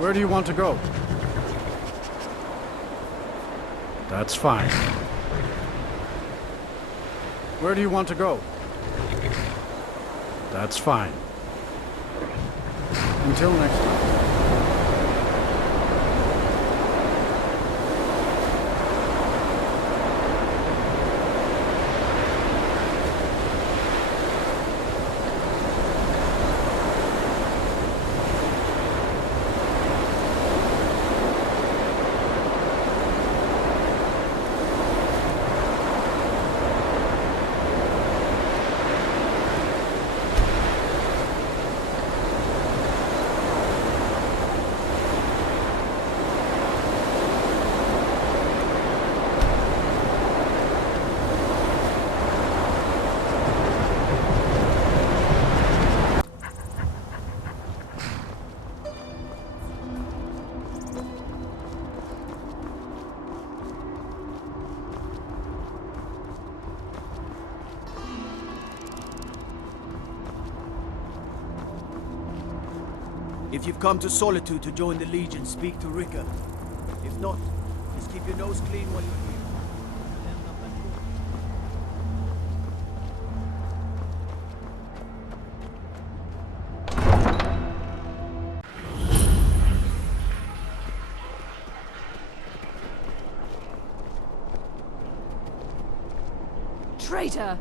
Where do you want to go? That's fine. Where do you want to go? That's fine. Until next time. If you've come to Solitude to join the Legion, speak to Rika. If not, just keep your nose clean while you're here. Traitor!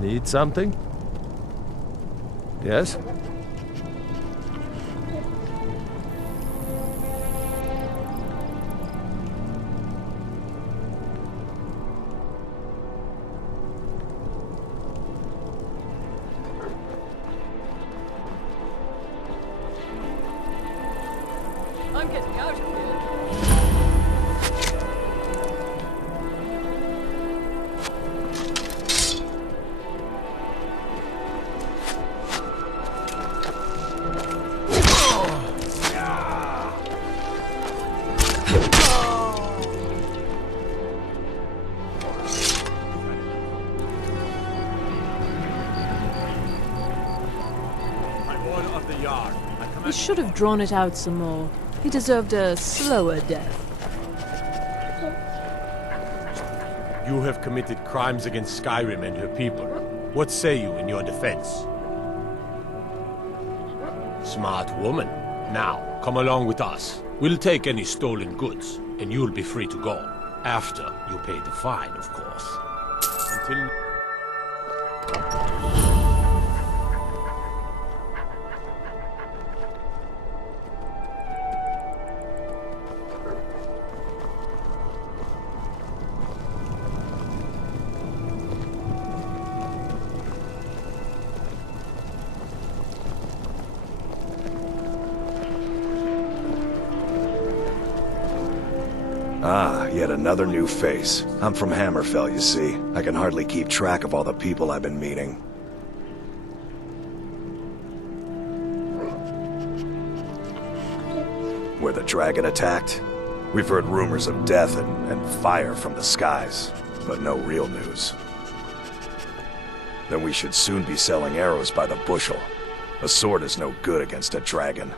Need something? Yes? I'm getting out of here. He should have drawn it out some more. He deserved a slower death. You have committed crimes against Skyrim and her people. What say you in your defense? Smart woman. Now, come along with us. We'll take any stolen goods, and you'll be free to go. After you pay the fine, of course. Until... Ah, yet another new face. I'm from Hammerfell, you see. I can hardly keep track of all the people I've been meeting. Where the dragon attacked? We've heard rumors of death and fire from the skies, but no real news. Then we should soon be selling arrows by the bushel. A sword is no good against a dragon.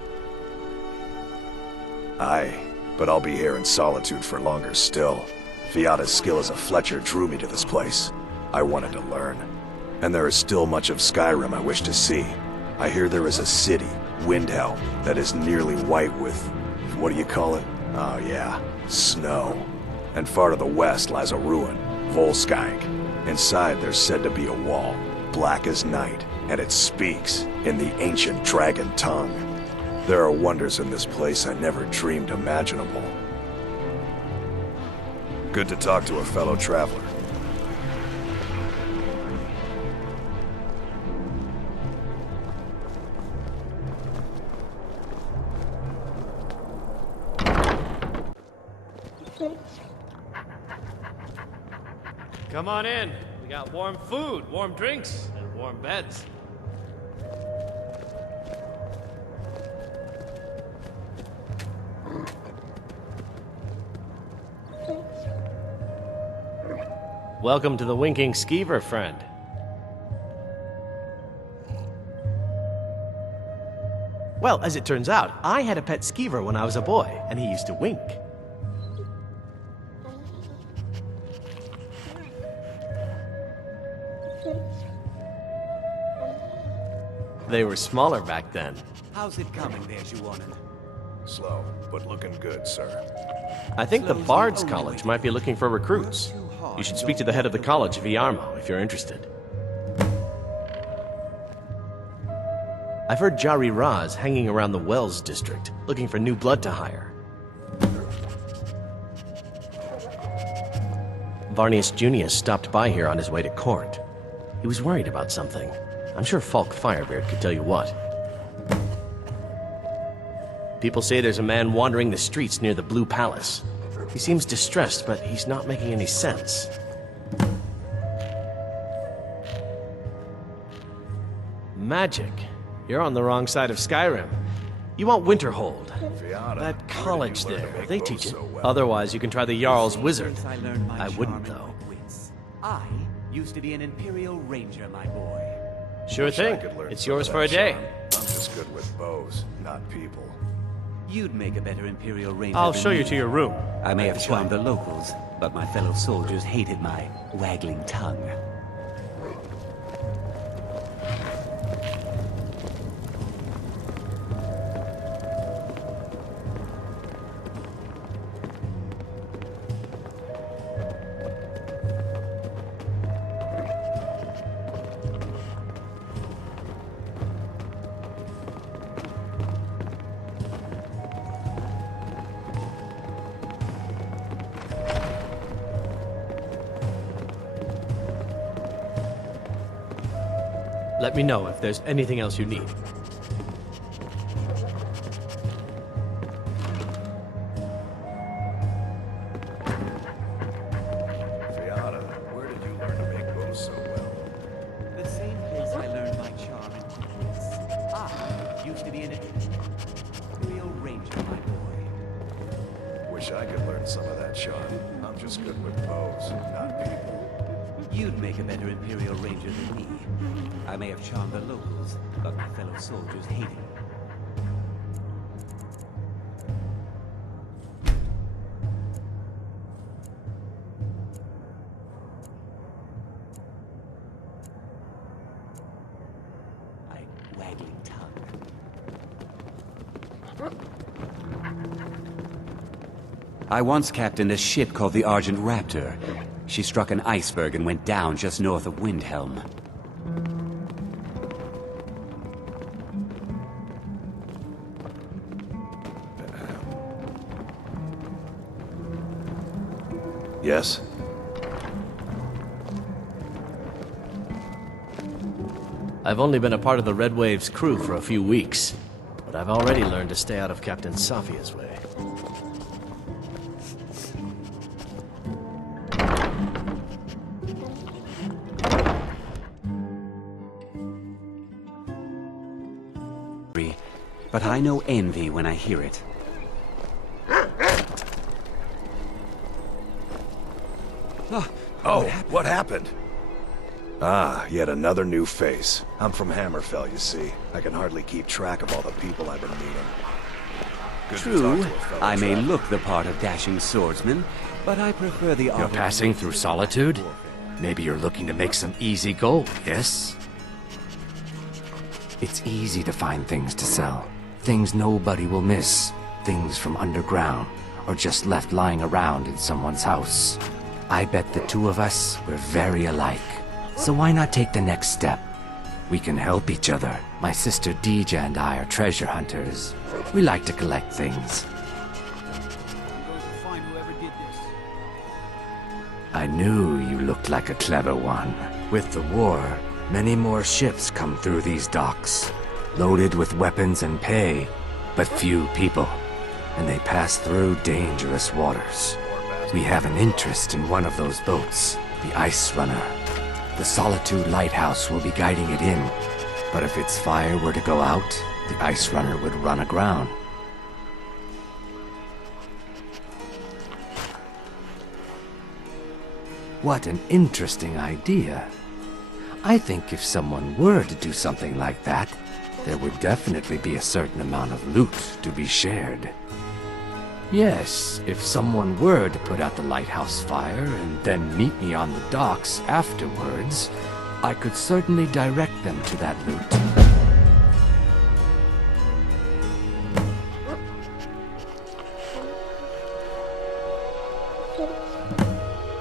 Aye. But I'll be here in Solitude for longer still. Fiata's skill as a Fletcher drew me to this place. I wanted to learn. And there is still much of Skyrim I wish to see. I hear there is a city, Windhelm, that is nearly white with... what do you call it? Oh yeah, snow. And far to the west lies a ruin, Volskag. Inside there's said to be a wall, black as night, and it speaks in the ancient dragon tongue. There are wonders in this place I never dreamed imaginable. Good to talk to a fellow traveler. Come on in. We got warm food, warm drinks, and warm beds. Welcome to the Winking Skeever, friend. Well, as it turns out, I had a pet skeever when I was a boy, and he used to wink. They were smaller back then. How's it coming there, Juanan? Slow, but looking good, sir. I think the Slow's the Bard's only College way. might be looking for recruits. Work too hard, You should speak to the head of the college, Viarmo, if you're interested. I've heard Jari Ra's hanging around the Wells district, looking for new blood to hire. Varnius Junius stopped by here on his way to court. He was worried about something. I'm sure Falk Firebeard could tell you what. People say there's a man wandering the streets near the Blue Palace. He seems distressed, but he's not making any sense. Magic. You're on the wrong side of Skyrim. You want Winterhold. Fiata, That college where did you learn to there, make they bows teach it. so well? Otherwise, you can try the Jarl's Wizard. Since I learned my I wouldn't, charm though. and quick wits. I used to be an Imperial Ranger, my boy. Sure Wish I thing. could learn It's some yours of for a that day. charm. I'm just good with bows, not people. You'd make a better Imperial Ranger I'll than show you me. to your room. I may have charmed the locals, but my fellow soldiers hated my waggling tongue. Let me know if there's anything else you need. Fiata, where did you learn to make bows so well? The same place I learned my charm and quick wits. I used to be an Imperial Ranger, my boy. Wish I could learn some of that charm. I'm just good with bows, not people. You'd make a better Imperial Ranger than me. I may have charmed the locals, but my fellow soldiers hated me. My waggling tongue. I once captained a ship called the Argent Raptor. She struck an iceberg and went down just north of Windhelm. Yes? I've only been a part of the Red Wave's crew for a few weeks, but I've already learned to stay out of Captain Safia's way. But I know envy when I hear it. Oh, what happened? Ah, yet another new face. I'm from Hammerfell, you see. I can hardly keep track of all the people I've been meeting. Good to True, talk to a fellow I may traveler. look the part of dashing swordsman, but I prefer the You're art of passing through Solitude? Maybe you're looking to make some easy gold, yes? It's easy to find things to sell. Things nobody will miss. Things from underground, or just left lying around in someone's house. I bet the two of us were very alike. So why not take the next step? We can help each other. My sister Deja and I are treasure hunters. We like to collect things. I'm going to find whoever did this. I knew you looked like a clever one. With the war, many more ships come through these docks, loaded with weapons and pay, but few people, and they pass through dangerous waters. We have an interest in one of those boats, the Ice Runner. The Solitude Lighthouse will be guiding it in, but if its fire were to go out, the Ice Runner would run aground. What an interesting idea. I think if someone were to do something like that, there would definitely be a certain amount of loot to be shared. Yes, if someone were to put out the lighthouse fire and then meet me on the docks afterwards, I could certainly direct them to that loot.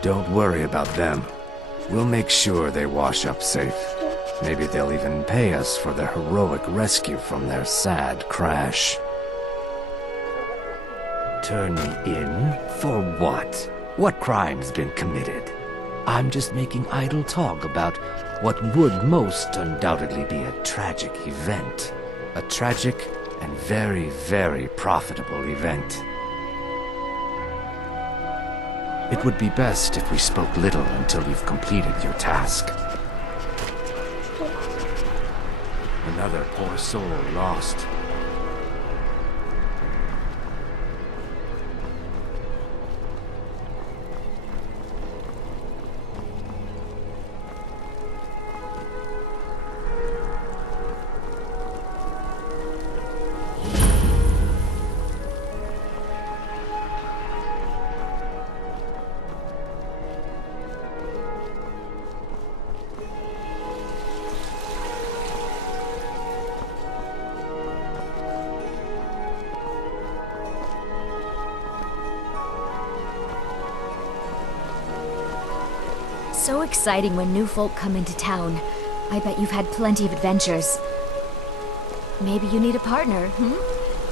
Don't worry about them. We'll make sure they wash up safe. Maybe they'll even pay us for their heroic rescue from their sad crash. Turn me in? For what? What crime's been committed? I'm just making idle talk about what would most undoubtedly be a tragic event. A tragic and very, very profitable event. It would be best if we spoke little until you've completed your task. Another poor soul lost. So exciting when new folk come into town. I bet you've had plenty of adventures. Maybe you need a partner,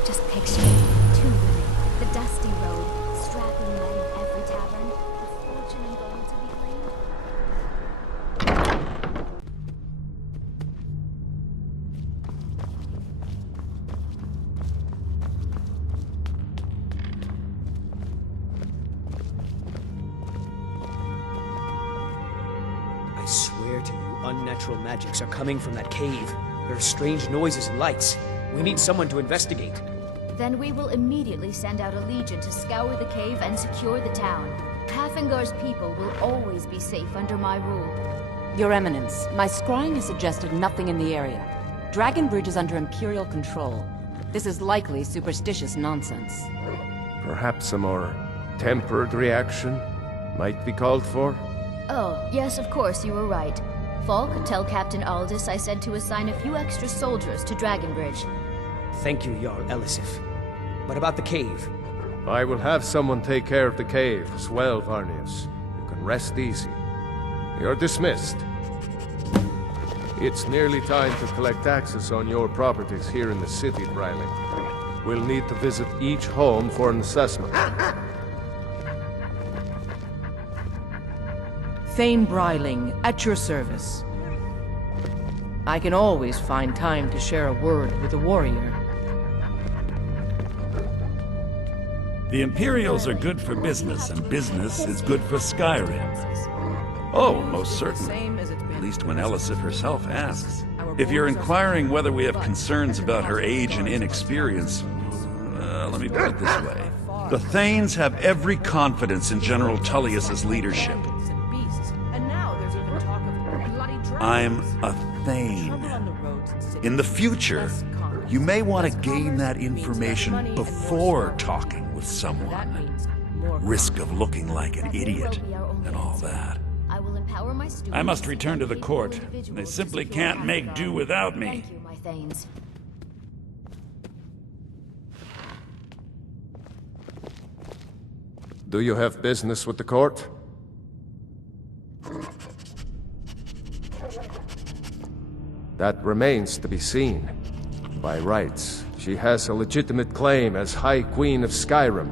Just picture it. 2 women, the dusty road, strapping men at every tavern, a fortune in gold to be claimed. I swear to you, unnatural magics are coming from that cave. There are strange noises and lights. We need someone to investigate. Then we will immediately send out a legion to scour the cave and secure the town. Hafingar's people will always be safe under my rule. Your Eminence, my scrying has suggested nothing in the area. Dragonbridge is under Imperial control. This is likely superstitious nonsense. Perhaps a more tempered reaction might be called for? Oh, yes, of course, you were right. Falk, tell Captain Aldous I said to assign a few extra soldiers to Dragonbridge. Thank you, Jarl Elisif. What about the cave? I will have someone take care of the cave as well, Varnius. You can rest easy. You're dismissed. It's nearly time to collect taxes on your properties here in the city, Breiling. We'll need to visit each home for an assessment. Thane Breiling, at your service. I can always find time to share a word with a warrior. The Imperials are good for business, and business is good for Skyrim. Oh, most certainly. At least when Elisif herself asks. If you're inquiring whether we have concerns about her age and inexperience, let me put it this way. The Thanes have every confidence in General Tullius's leadership. I'm a Thane. In the future, you may want to gain that information before talking with someone. Risk of looking like an idiot and all that. I must return to the court. They simply can't make do without me. Thank you, my Thanes. Do you have business with the court? That remains to be seen. By rights, she has a legitimate claim as High Queen of Skyrim.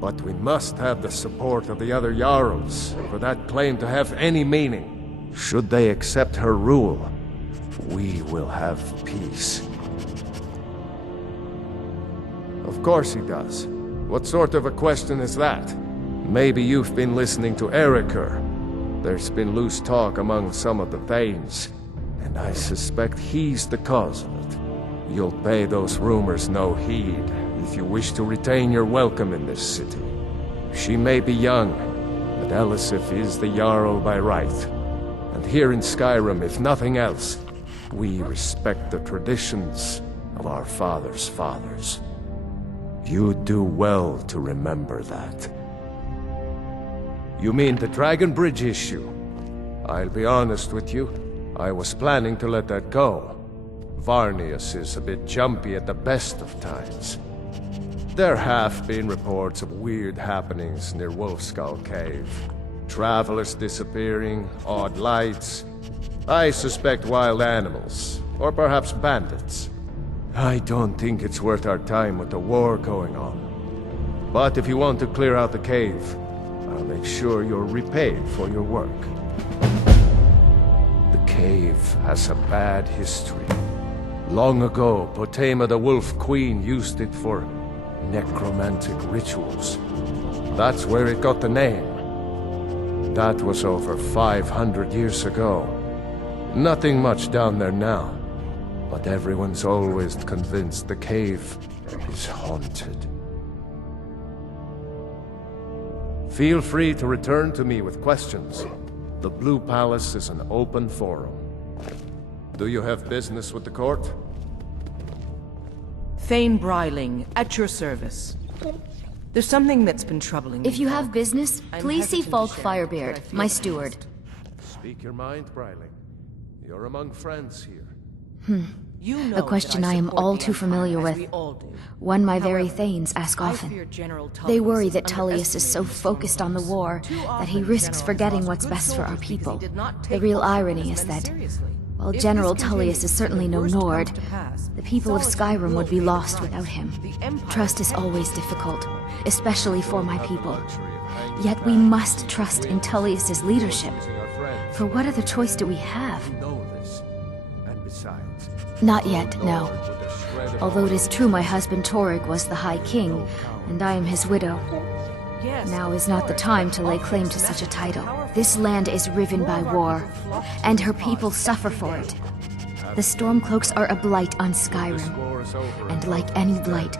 But we must have the support of the other Jarls for that claim to have any meaning. Should they accept her rule, we will have peace. Of course he does. What sort of a question is that? Maybe you've been listening to Eriker. There's been loose talk among some of the Thanes, and I suspect he's the cause of it. You'll pay those rumors no heed if you wish to retain your welcome in this city. She may be young, but Elisif is the Jarl by right. And here in Skyrim, if nothing else, we respect the traditions of our fathers' fathers. You'd do well to remember that. You mean the Dragon Bridge issue? I'll be honest with you, I was planning to let that go. Varnius is a bit jumpy at the best of times. There have been reports of weird happenings near Wolfskull Cave. Travelers disappearing, odd lights. I suspect wild animals, or perhaps bandits. I don't think it's worth our time with the war going on. But if you want to clear out the cave, I'll make sure you're repaid for your work. The cave has a bad history. Long ago, Potema the Wolf Queen used it for necromantic rituals. That's where it got the name. That was over 500 years ago. Nothing much down there now, but everyone's always convinced the cave is haunted. Feel free to return to me with questions. The Blue Palace is an open forum. Do you have business with the court? Thane Bryling, at your service. There's something that's been troubling me. If you have business, please see hesitant to Falk share it, Firebeard, but I feel my I steward. must. Speak your mind, Bryling. You're among friends here. You know A question that I am support all the too Empire, familiar as with. we all do. One my very However, Thanes ask I often. fear General They Tullius worry is that Tullius is so underestimating the focused on the stormcloaks. war Too that he often risks General forgetting lost what's good best for our soldiers because he people. did not The take real all irony his is men that, seriously. while If General this Tullius is continues, certainly and the no worst Nord, comes to pass, the people of Solitude Skyrim will would be pay the lost price. without him. The Empire Trust is cannot always afford difficult, especially for my people. Yet Yet we must trust in Tullius's leadership. For what other choice do we have? Not yet, no. Although it is true my husband Torrig was the High King, and I am his widow. Yes, Now is not the time to lay claim to such a title. This land is riven by war, and her people suffer for it. The Stormcloaks are a blight on Skyrim, and like any blight,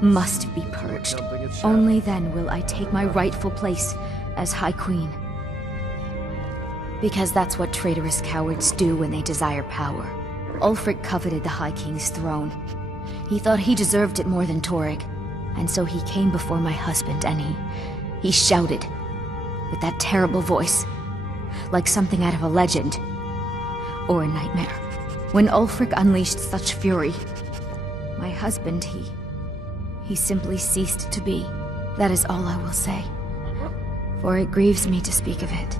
must be purged. Only then will I take my rightful place as High Queen. Because that's what traitorous cowards do when they desire power. Ulfric coveted the High King's throne. He thought he deserved it more than Torrig, and so he came before my husband and he shouted with that terrible voice, like something out of a legend or a nightmare. When Ulfric unleashed such fury, my husband, he simply ceased to be. That is all I will say, for it grieves me to speak of it.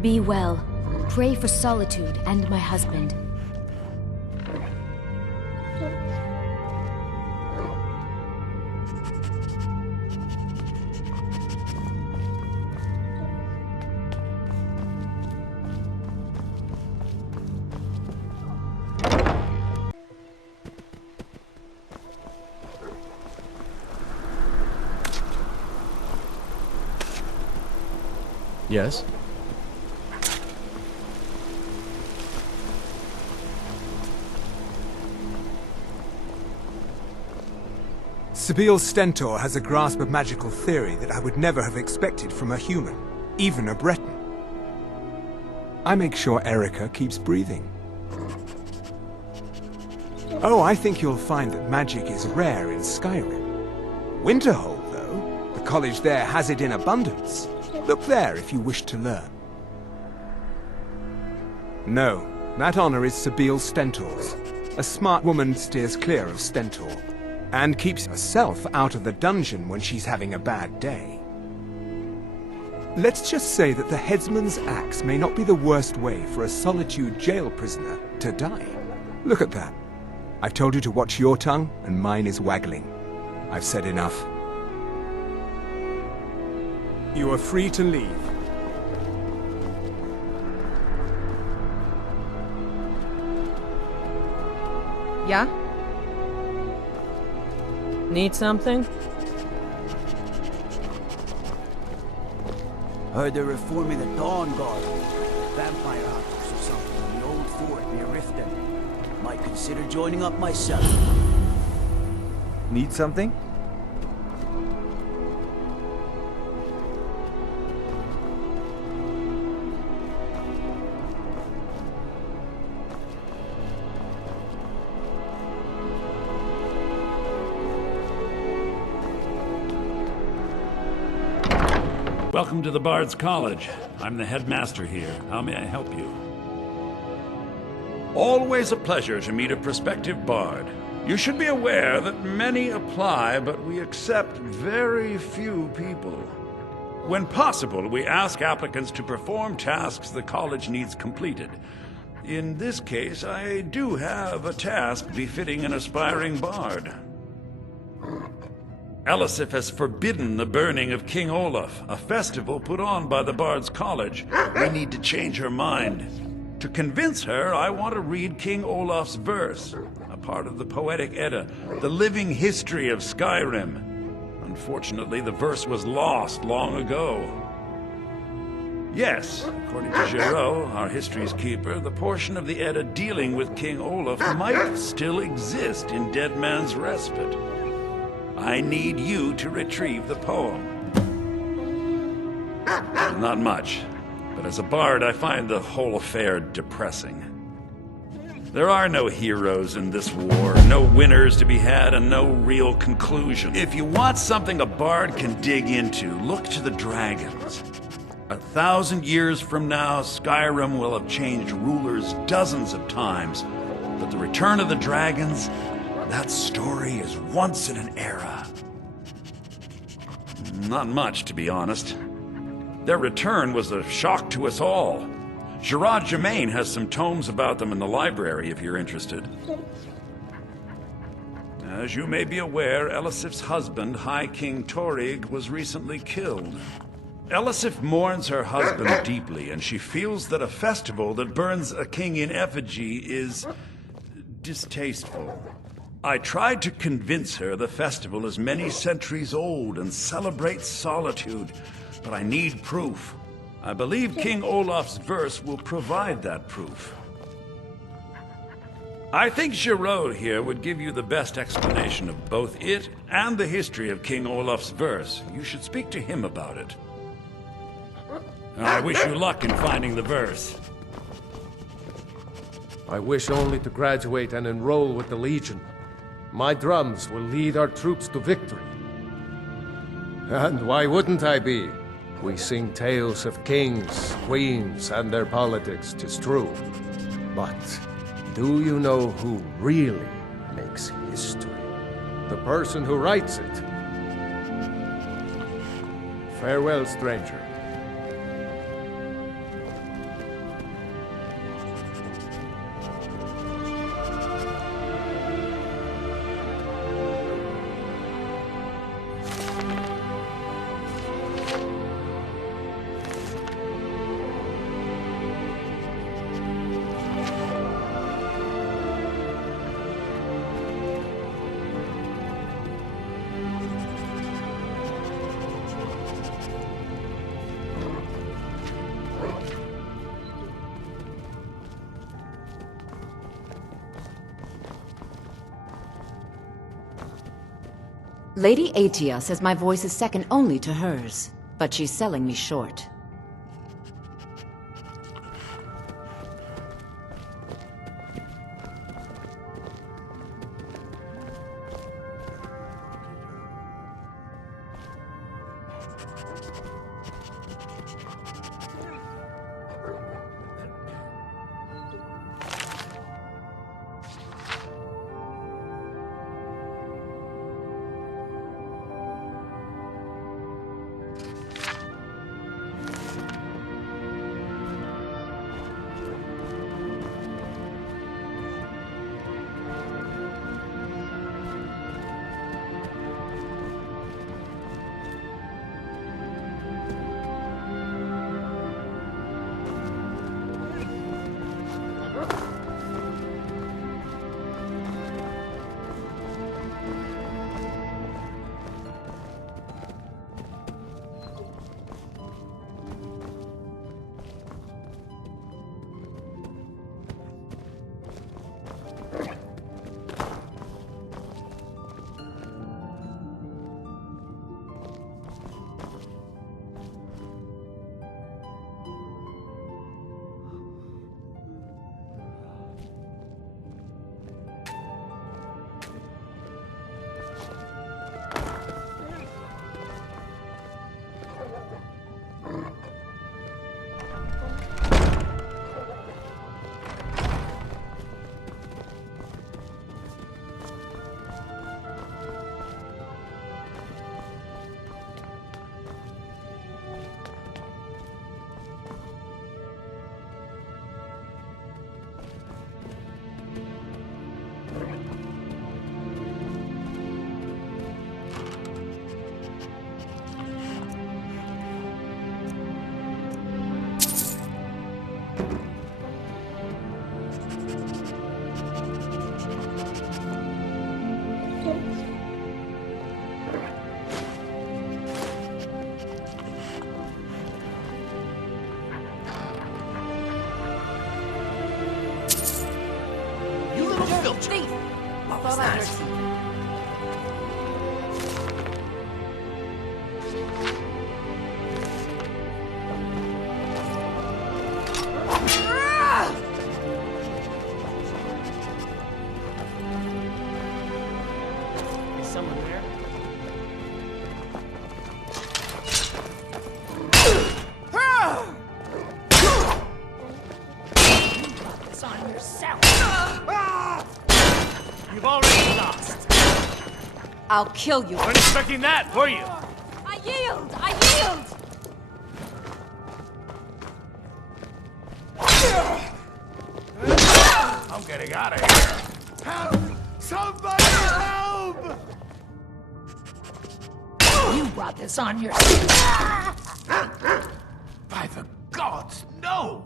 Be well. Pray for Solitude and my husband. Yes? Sabil Stentor has a grasp of magical theory that I would never have expected from a human, even a Breton. I make sure Erica keeps breathing. Oh, I think you'll find that magic is rare in Skyrim. Winterhold, though, the college there has it in abundance. Look there if you wish to learn. No, that honor is Sabil Stentor's. A smart woman steers clear of Stentor, and keeps herself out of the dungeon when she's having a bad day. Let's just say that the headsman's axe may not be the worst way for a Solitude jail prisoner to die. Look at that. I've told you to watch your tongue, and mine is waggling. I've said enough. You are free to leave. Yeah? Need something? Heard they're reforming the Dawn Guard. Vampire hunters or something in the old fort near Riften. Might consider joining up myself. Need something? Welcome to the Bard's College. I'm the headmaster here. How may I help you? Always a pleasure to meet a prospective bard. You should be aware that many apply, but we accept very few people. When possible, we ask applicants to perform tasks the college needs completed. In this case, I do have a task befitting an aspiring bard. Elisif has forbidden the burning of King Olaf, a festival put on by the Bard's College. We need to change her mind. To convince her, I want to read King Olaf's verse, a part of the Poetic Edda, the living history of Skyrim. Unfortunately, the verse was lost long ago. Yes, according to Giraud, our history's keeper, the portion of the Edda dealing with King Olaf might still exist in Dead Man's Respite. I need you to retrieve the poem. Not much, but as a bard, I find the whole affair depressing. There are no heroes in this war, no winners to be had, and no real conclusion. If you want something a bard can dig into, look to the dragons. 1,000 years from now, Skyrim will have changed rulers dozens of times, but the return of the dragons, that story is once in an era. Not much, to be honest. Their return was a shock to us all. Gerard Germain has some tomes about them in the library, if you're interested. As you may be aware, Elisif's husband, High King Torrig, was recently killed. Elisif mourns her husband deeply, and she feels that a festival that burns a king in effigy is distasteful. I tried to convince her the festival is many centuries old and celebrates solitude, but I need proof. I believe King Olaf's verse will provide that proof. I think Giraud here would give you the best explanation of both it and the history of King Olaf's verse. You should speak to him about it. I wish you luck in finding the verse. I wish only to graduate and enroll with the Legion. My drums will lead our troops to victory. And why wouldn't I be? We sing tales of kings, queens, and their politics, 'tis true. But do you know who really makes history? The person who writes it. Farewell, stranger. Lady Atia says my voice is second only to hers, but she's selling me short. killed you! What was Thought I heard that? something. Is someone there? It's on yourself. You've already lost. I'll kill you. Weren't expecting that, were you? I yield! I yield! I'm getting out of here. Help! Somebody help! You brought this on yourself. By the gods, no!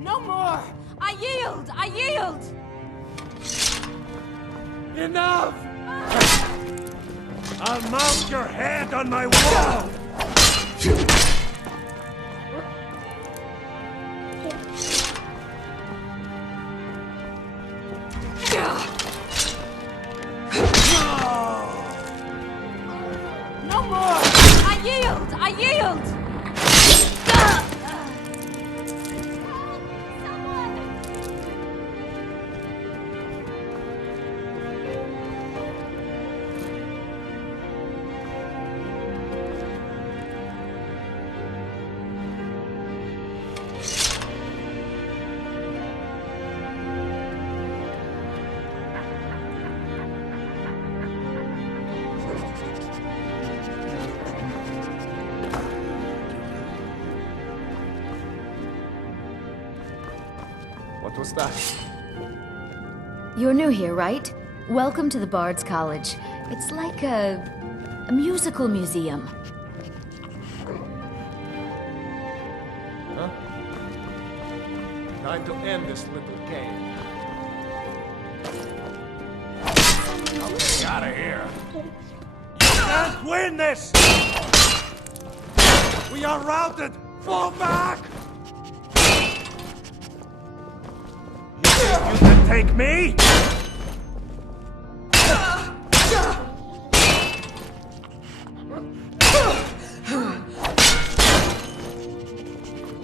No more! I yield! I yield! Enough! I'll mount your head on my wall! No more! I yield! I yield! What was that? You're new here, right? Welcome to the Bard's College. It's like a musical museum. Huh? Time to end this little game. I'm getting out of here. You can't win this! We are routed! Fall back! You think you can take me?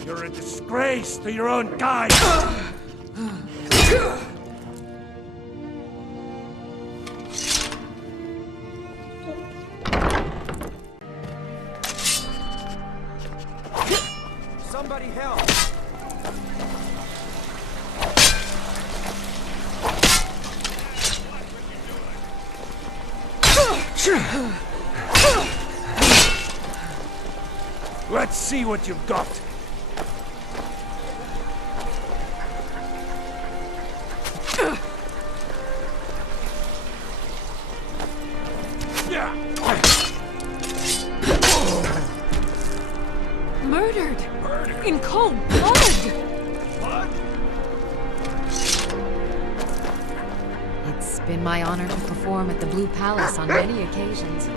You're a disgrace to your own kind! Somebody help! Let's see what you've got. Murdered! In cold blood! It's been my honor to perform at the Blue Palace on many occasions.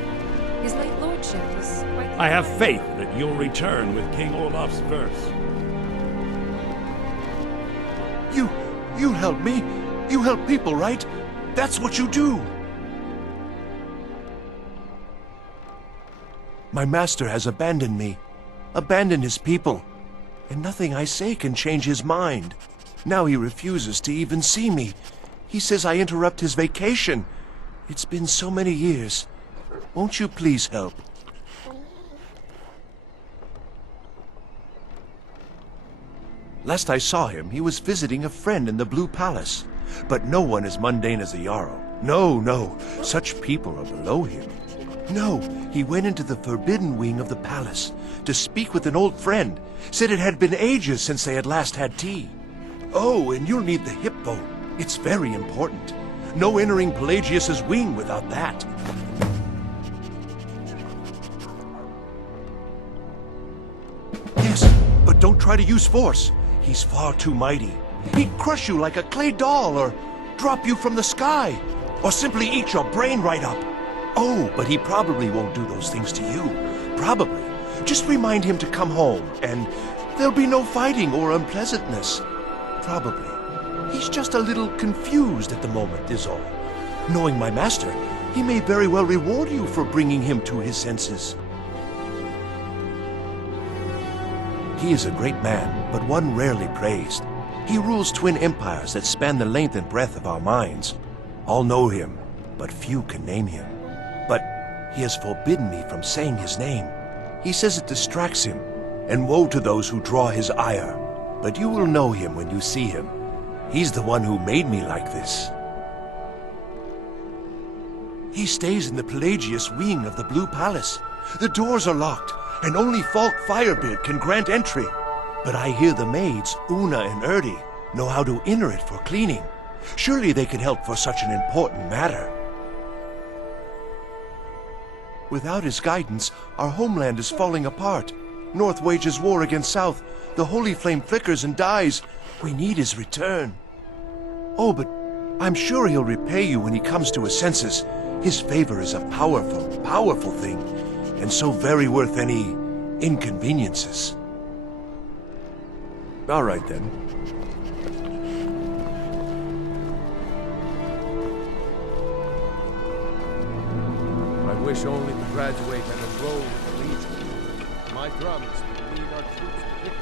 His late lordship was quite... I have faith that you'll return with King Olaf's verse. You help me. You help people, right? That's what you do. My master has abandoned me. Abandoned his people. And nothing I say can change his mind. Now he refuses to even see me. He says I interrupt his vacation. It's been so many years. Won't you please help? Last I saw him, he was visiting a friend in the Blue Palace. But no one as mundane as the Jarl. No, no. Such people are below him. No, he went into the forbidden wing of the palace to speak with an old friend. Said it had been ages since they had last had tea. Oh, and you'll need the hip bone. It's very important. No entering Pelagius's wing without that. Yes, but don't try to use force. He's far too mighty. He'd crush you like a clay doll, or drop you from the sky, or simply eat your brain right up. Oh, but he probably won't do those things to you. Probably. Just remind him to come home, and there'll be no fighting or unpleasantness. Probably. He's just a little confused at the moment, is all. Knowing my master, he may very well reward you for bringing him to his senses. He is a great man, but one rarely praised. He rules twin empires that span the length and breadth of our minds. All know him, but few can name him. But he has forbidden me from saying his name. He says it distracts him, and woe to those who draw his ire. But you will know him when you see him. He's the one who made me like this. He stays in the Pelagius wing of the Blue Palace. The doors are locked, and only Falk Firebeard can grant entry. But I hear the maids, Una and Erdi, know how to enter it for cleaning. Surely they can help for such an important matter. Without his guidance, our homeland is falling apart. North wages war against South. The holy flame flickers and dies. We need his return. Oh, but I'm sure he'll repay you when he comes to his senses. His favor is a powerful, powerful thing, and so very worth any inconveniences. All right, then. I wish only to graduate and enroll in the Legion. My promise will lead our troops to victory.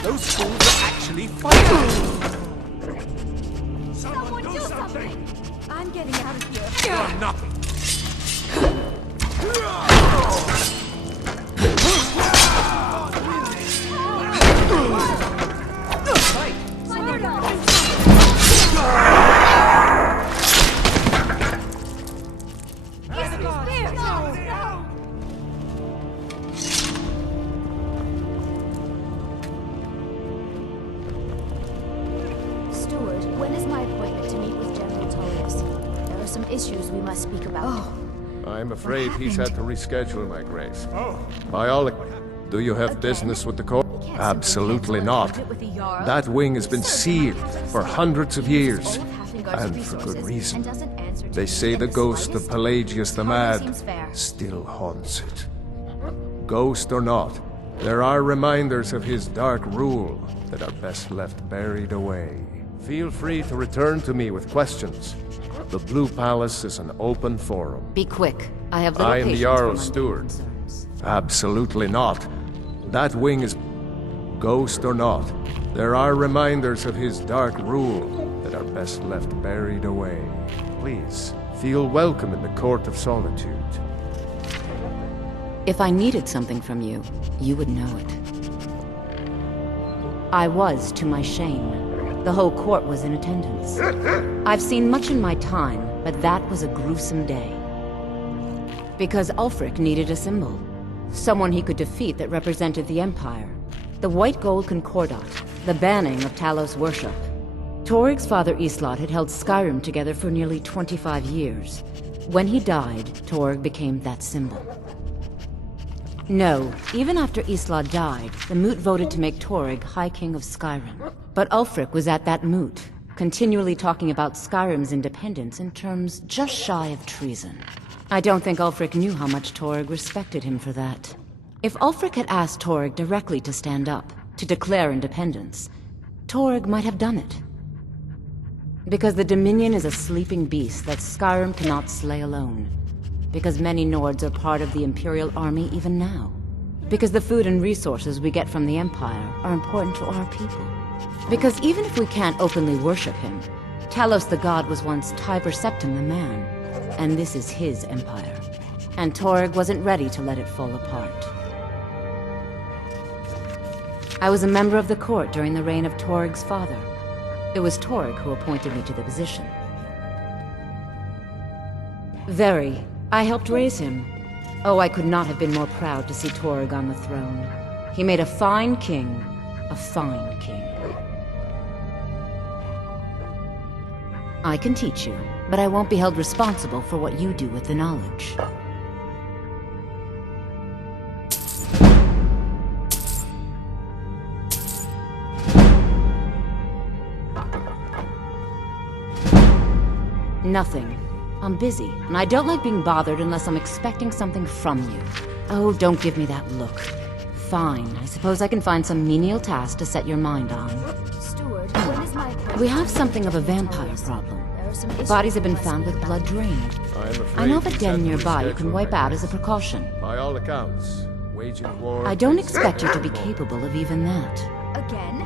Those fools are actually fighting! Someone do something! I'm getting out of here. For nothing! Steward, when is my appointment to meet with General Tullius? There are some issues we must speak about. Oh. I'm afraid he's had to reschedule, my grace. By all... Do you have business with the court? Absolutely not. That wing has been sealed for hundreds of years. And for good reason. They say the ghost of Pelagius the Mad still haunts it. Ghost or not, there are reminders of his dark rule that are best left buried away. Feel free to return to me with questions. The Blue Palace is an open forum. Be quick. I have little I am the patience Jarl's for steward. Absolutely not. That wing is... Ghost or not, there are reminders of his dark rule that are best left buried away. Please, feel welcome in the Court of Solitude. If I needed something from you, you would know it. I was, to my shame. The whole court was in attendance. I've seen much in my time, but that was a gruesome day. Because Ulfric needed a symbol. Someone he could defeat that represented the Empire. The White Gold Concordat, the banning of Talos worship. Toryg's father Islot had held Skyrim together for nearly 25 years. When he died, Toryg became that symbol. No, even after Islot died, the Moot voted to make Toryg High King of Skyrim. But Ulfric was at that Moot, continually talking about Skyrim's independence in terms just shy of treason. I don't think Ulfric knew how much Toryg respected him for that. If Ulfric had asked Toryg directly to stand up, to declare independence, Toryg might have done it. Because the Dominion is a sleeping beast that Skyrim cannot slay alone. Because many Nords are part of the Imperial Army even now. Because the food and resources we get from the Empire are important to our people. Because even if we can't openly worship him, Talos the god was once Tiber Septim the man, and this is his empire. And Torg wasn't ready to let it fall apart. I was a member of the court during the reign of Torg's father. It was Torg who appointed me to the position. Very. I helped raise him. Oh, I could not have been more proud to see Torg on the throne. He made a fine king. A fine king. I can teach you, but I won't be held responsible for what you do with the knowledge. Nothing. I'm busy, and I don't like being bothered unless I'm expecting something from you. Oh, don't give me that look. Fine, I suppose I can find some menial task to set your mind on. Steward, when is my appointment? We have something of a vampire problem. Bodies have been found with blood drained. I know of a den nearby you can wipe out as a precaution. By all accounts, waging war... I don't expect you to be capable of even that. Again?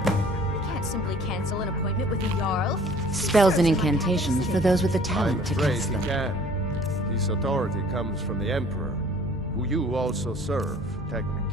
We can't simply cancel an appointment with a Jarl. Spells and incantations for those with the talent to cast I'm them. afraid he can. His authority comes from the Emperor, who you also serve, technically.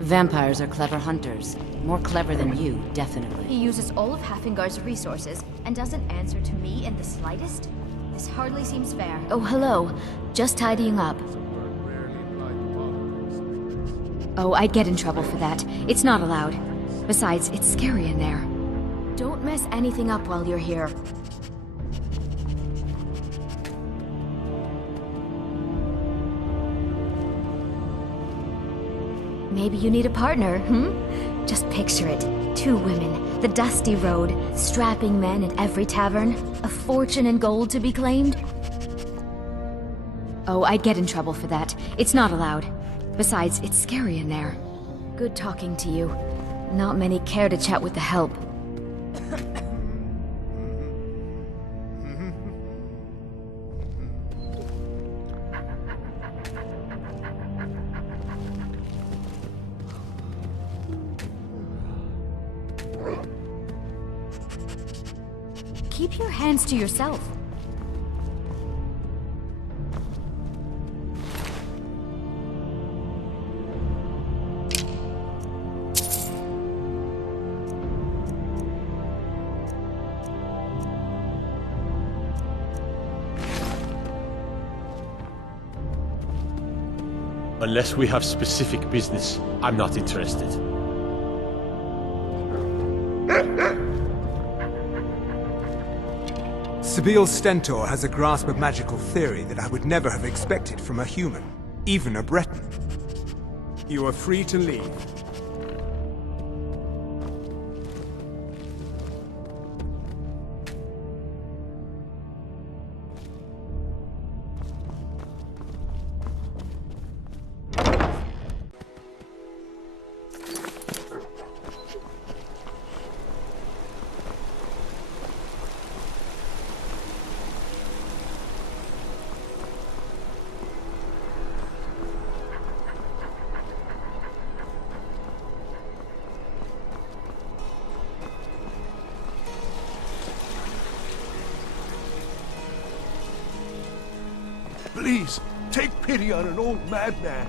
Vampires are clever hunters. More clever than you, definitely. He uses all of Hafengar's resources and doesn't answer to me in the slightest? This hardly seems fair. Oh, hello. Just tidying up. Oh, I'd get in trouble for that. It's not allowed. Besides, it's scary in there. Don't mess anything up while you're here. Maybe you need a partner, Just picture it. 2 women, the dusty road, strapping men at every tavern, a fortune in gold to be claimed. Oh, I'd get in trouble for that. It's not allowed. Besides, it's scary in there. Good talking to you. Not many care to chat with the help. Keep your hands to yourself. Unless we have specific business, I'm not interested. Sabine Stentor has a grasp of magical theory that I would never have expected from a human, even a Breton. You are free to leave. Please, take pity on an old madman.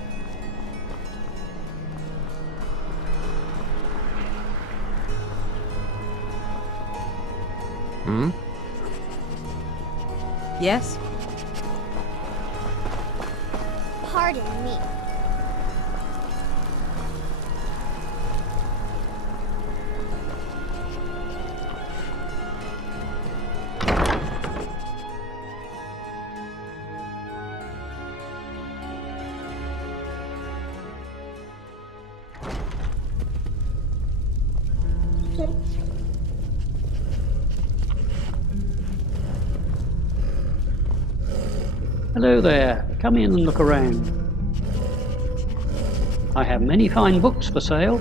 Yes? Pardon me. Hello there. Come in and look around. I have many fine books for sale.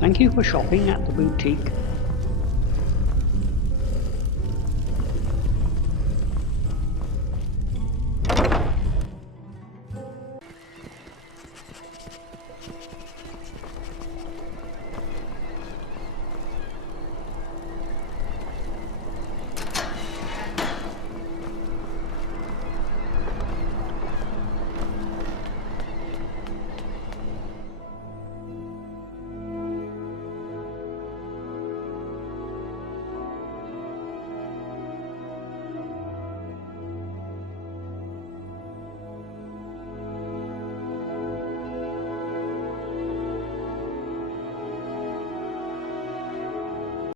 Thank you for shopping at the boutique.